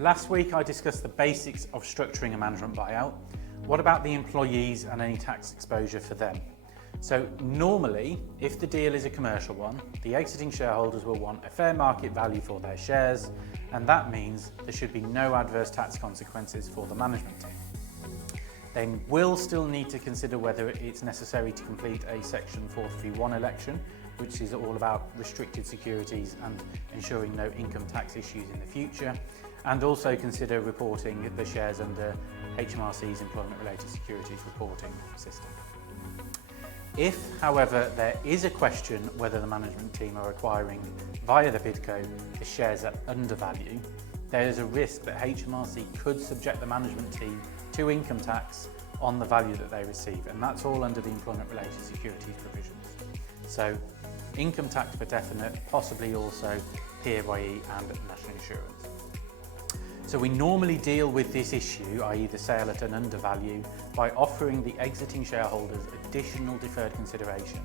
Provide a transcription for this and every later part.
Last week I discussed the basics of structuring a management buyout. What about the employees and any tax exposure for them? So normally, if the deal is a commercial one, the exiting shareholders will want a fair market value for their shares, and that means there should be no adverse tax consequences for the management team. They will still need to consider whether it's necessary to complete a Section 431 election, which is all about restricted securities and ensuring no income tax issues in the future, and also consider reporting the shares under HMRC's Employment-Related Securities reporting system. If, however, there is a question whether the management team are acquiring via the bidco the shares at undervalue, there is a risk that HMRC could subject the management team to income tax on the value that they receive, and that's all under the Employment-Related Securities provisions. So income tax for definite, possibly also PAYE and national insurance. So we normally deal with this issue, i.e. the sale at an undervalue, by offering the exiting shareholders additional deferred consideration,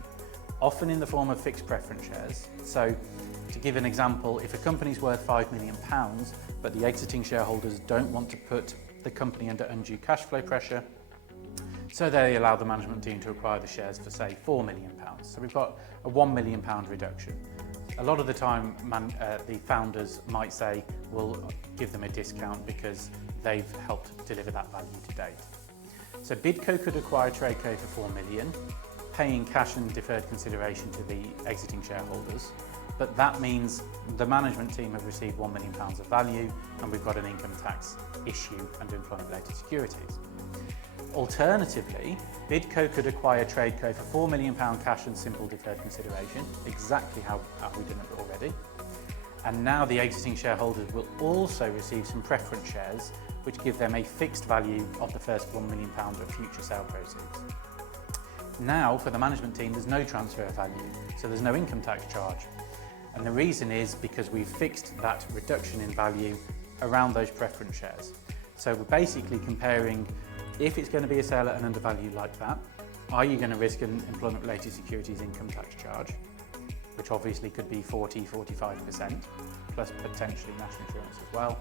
often in the form of fixed preference shares. So to give an example, if a company is worth £5 million, but the exiting shareholders don't want to put the company under undue cash flow pressure, so they allow the management team to acquire the shares for, say, £4 million. So we've got a £1 million reduction. A lot of the time, the founders might say, we'll give them a discount because they've helped deliver that value to date. So Bidco could acquire Tradeco for £4 million, paying cash and deferred consideration to the exiting shareholders, but that means the management team have received £1 million of value, and we've got an income tax issue under Employment-Related Securities. Alternatively, Bidco could acquire Tradeco for £4 million cash and simple deferred consideration, exactly how we've done it already. And now the exiting shareholders will also receive some preference shares, which give them a fixed value of the first £1 million of future sale proceeds. Now, for the management team, there's no transfer of value, so there's no income tax charge. And the reason is because we've fixed that reduction in value around those preference shares. So we're basically comparing, if it's going to be a sale at an undervalue like that, are you going to risk an employment-related securities income tax charge, which obviously could be 40–45%, plus potentially national insurance as well,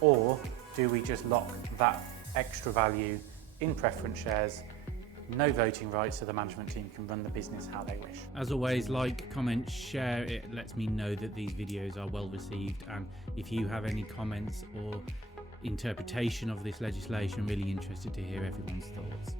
or do we just lock that extra value in preference shares, no voting rights, so the management team can run the business how they wish. As always, like, comment, share. It lets me know that these videos are well received, and if you have any comments or interpretation of this legislation, really interested to hear everyone's thoughts.